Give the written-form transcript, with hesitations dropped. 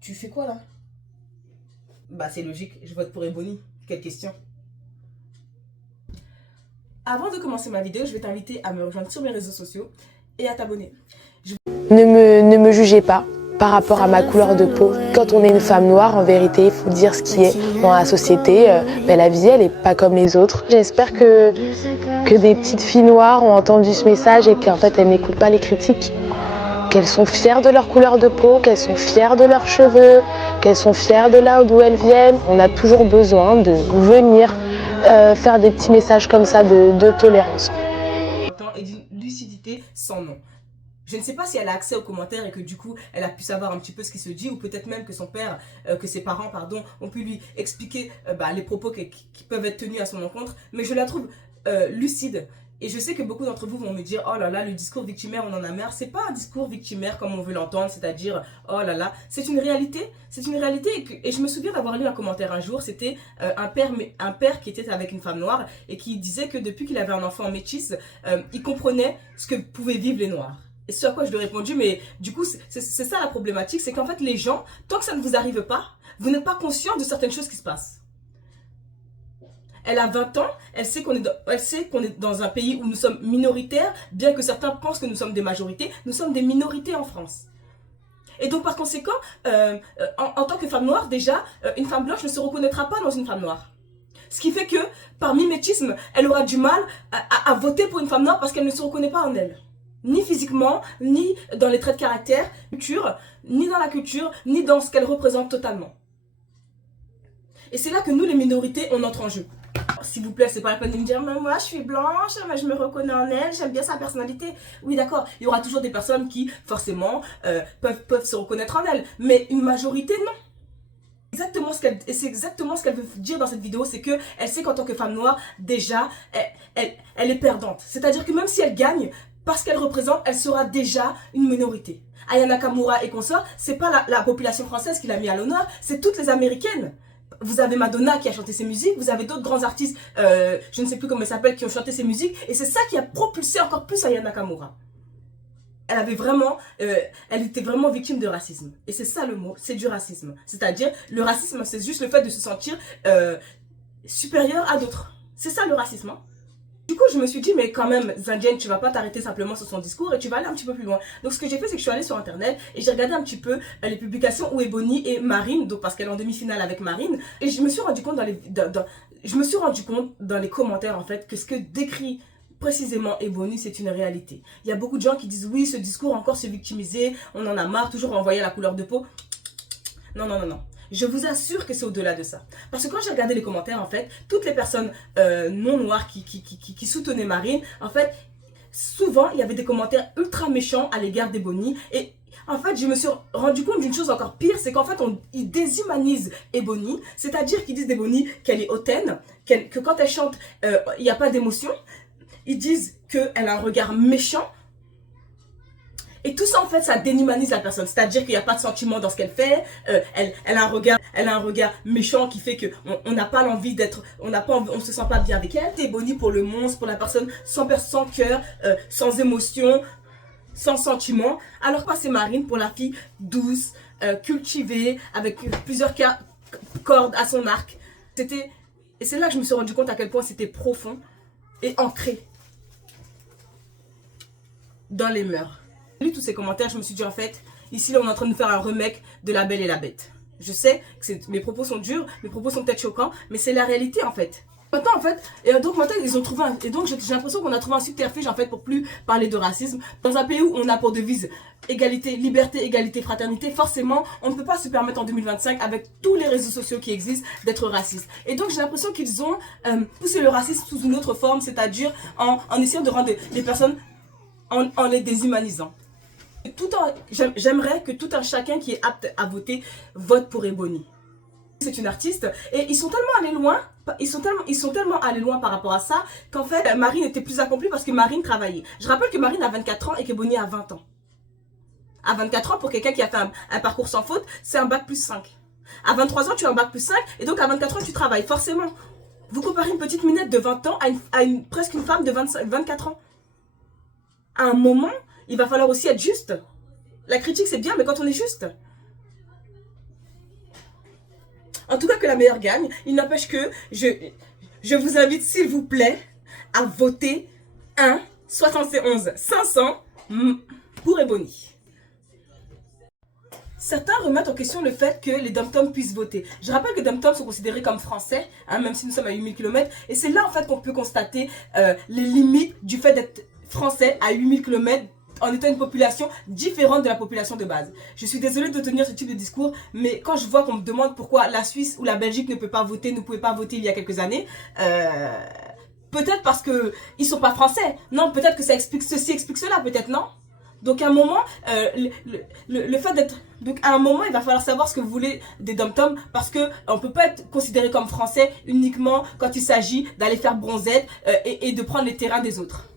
Tu fais quoi là? Bah c'est logique, je vote pour Ebony. Quelle question? Avant de commencer ma vidéo, je vais t'inviter à me rejoindre sur mes réseaux sociaux et à t'abonner. Ne me jugez pas par rapport à ma couleur de peau. Quand on est une femme noire, en vérité, il faut dire ce qui est dans la société. La vie, elle n'est pas comme les autres. J'espère que des petites filles noires ont entendu ce message et qu'en fait, elles n'écoutent pas les critiques. Qu'elles sont fières de leur couleur de peau, qu'elles sont fières de leurs cheveux, qu'elles sont fières de là d'où elles viennent. On a toujours besoin de venir faire des petits messages comme ça de tolérance. Et d'une lucidité sans nom. Je ne sais pas si elle a accès aux commentaires et que du coup, elle a pu savoir un petit peu ce qui se dit, ou peut-être même que son père, que ses parents, pardon, ont pu lui expliquer les propos qui peuvent être tenus à son encontre. Mais je la trouve lucide. Et je sais que beaucoup d'entre vous vont me dire, oh là là, le discours victimaire, on en a marre. C'est pas un discours victimaire comme on veut l'entendre, c'est-à-dire, oh là là, c'est une réalité. C'est une réalité. Et je me souviens d'avoir lu un commentaire un jour, c'était un père qui était avec une femme noire et qui disait que depuis qu'il avait un enfant métis, il comprenait ce que pouvaient vivre les noirs. Et ce à quoi je lui ai répondu, mais du coup, c'est ça la problématique, c'est qu'en fait, les gens, tant que ça ne vous arrive pas, vous n'êtes pas conscient de certaines choses qui se passent. Elle a 20 ans, elle sait qu'on est dans un pays où nous sommes minoritaires, bien que certains pensent que nous sommes des majorités, nous sommes des minorités en France. Et donc, par conséquent, en tant que femme noire, déjà, une femme blanche ne se reconnaîtra pas dans une femme noire. Ce qui fait que, par mimétisme, elle aura du mal à voter pour une femme noire parce qu'elle ne se reconnaît pas en elle. Ni physiquement, ni dans les traits de caractère, ni dans la culture, ni dans ce qu'elle représente totalement. Et c'est là que nous, les minorités, on entre en jeu. S'il vous plaît, c'est pas la peine de me dire, mais moi je suis blanche, mais je me reconnais en elle, j'aime bien sa personnalité. Oui, d'accord, il y aura toujours des personnes qui, forcément, peuvent se reconnaître en elle. Mais une majorité, non. C'est exactement ce qu'elle veut dire dans cette vidéo, c'est qu'elle sait qu'en tant que femme noire, déjà, elle est perdante. C'est-à-dire que même si elle gagne, parce qu'elle représente, elle sera déjà une minorité. Aya Nakamura et consorts, c'est pas la population française qui l'a mis à l'honneur, c'est toutes les américaines. Vous avez Madonna qui a chanté ses musiques, vous avez d'autres grands artistes, je ne sais plus comment elle s'appelle, qui ont chanté ses musiques, et c'est ça qui a propulsé encore plus Aya Nakamura. Elle avait vraiment, elle était vraiment victime de racisme. Et c'est ça le mot, c'est du racisme. C'est-à-dire, le racisme, c'est juste le fait de se sentir supérieur à d'autres. C'est ça le racisme. Hein. Du coup, je me suis dit, mais quand même, Zindienne, tu vas pas t'arrêter simplement sur son discours et tu vas aller un petit peu plus loin. Donc, ce que j'ai fait, c'est que je suis allée sur Internet et j'ai regardé un petit peu les publications où Ebony et Marine, donc parce qu'elle est en demi-finale avec Marine, et je me suis rendu compte dans les commentaires, en fait, que ce que décrit précisément Ebony, c'est une réalité. Il y a beaucoup de gens qui disent, oui, ce discours encore se victimiser, on en a marre, toujours renvoyer la couleur de peau. Non, non, non, non. Je vous assure que c'est au-delà de ça. Parce que quand j'ai regardé les commentaires, en fait, toutes les personnes non noires qui soutenaient Marine, en fait, souvent, il y avait des commentaires ultra méchants à l'égard d'Ebony. Et en fait, je me suis rendu compte d'une chose encore pire, c'est qu'en fait, ils déshumanisent Ebony, c'est-à-dire qu'ils disent d'Ebony qu'elle est hautaine, que quand elle chante, il n'y a pas d'émotion. Ils disent qu'elle a un regard méchant. Et tout ça, en fait, ça déshumanise la personne. C'est-à-dire qu'il n'y a pas de sentiment dans ce qu'elle fait. Elle a un regard méchant qui fait qu'on n'a pas l'envie d'être... On ne se sent pas bien avec elle. Ebony pour le monstre, pour la personne sans cœur, sans émotion, sans sentiment. Alors que c'est Marine pour la fille douce, cultivée, avec plusieurs cordes à son arc. Et c'est là que je me suis rendu compte à quel point c'était profond et ancré dans les mœurs. J'ai lu tous ces commentaires, je me suis dit en fait, ici là on est en train de faire un remake de La Belle et la Bête. Je sais que mes propos sont durs, mes propos sont peut-être choquants, mais c'est la réalité en fait. Maintenant en fait, donc ils ont trouvé et donc j'ai l'impression qu'on a trouvé un subterfuge en fait pour plus parler de racisme. Dans un pays où on a pour devise égalité, liberté, égalité, fraternité, forcément on ne peut pas se permettre en 2025 avec tous les réseaux sociaux qui existent d'être raciste. Et donc j'ai l'impression qu'ils ont poussé le racisme sous une autre forme, c'est-à-dire en essayant de rendre les personnes en les déshumanisant. J'aimerais que tout un chacun qui est apte à voter vote pour Ebony. C'est une artiste et ils sont tellement allés loin, allés loin par rapport à ça qu'en fait Marine était plus accomplie parce que Marine travaillait. Je rappelle que Marine a 24 ans et qu'Ebony a 20 ans. À 24 ans, pour quelqu'un qui a fait un parcours sans faute, c'est un bac plus 5. À 23 ans, tu as un bac plus 5 et donc à 24 ans, tu travailles. Forcément, vous comparez une petite minette de 20 ans à presque une femme de 24 ans. À un moment, il va falloir aussi être juste. La critique, c'est bien, mais quand on est juste. En tout cas, que la meilleure gagne. Il n'empêche que je vous invite, s'il vous plaît, à voter 1 500 pour Ebony. Certains remettent en question le fait que les dom-toms puissent voter. Je rappelle que les dom-toms sont considérés comme français, même si nous sommes à 8000 km. Et c'est là en fait qu'on peut constater les limites du fait d'être français à 8000 km en étant une population différente de la population de base. Je suis désolée de tenir ce type de discours, mais quand je vois qu'on me demande pourquoi la Suisse ou la Belgique ne peut pas voter, ne pouvait pas voter il y a quelques années, peut-être parce qu'ils ne sont pas français. Non, peut-être que ça explique ceci, explique cela, peut-être non. Donc à un moment, le fait d'être... Donc à un moment, il va falloir savoir ce que vous voulez des dom-toms parce qu'on ne peut pas être considéré comme français uniquement quand il s'agit d'aller faire bronzette et de prendre les terrains des autres.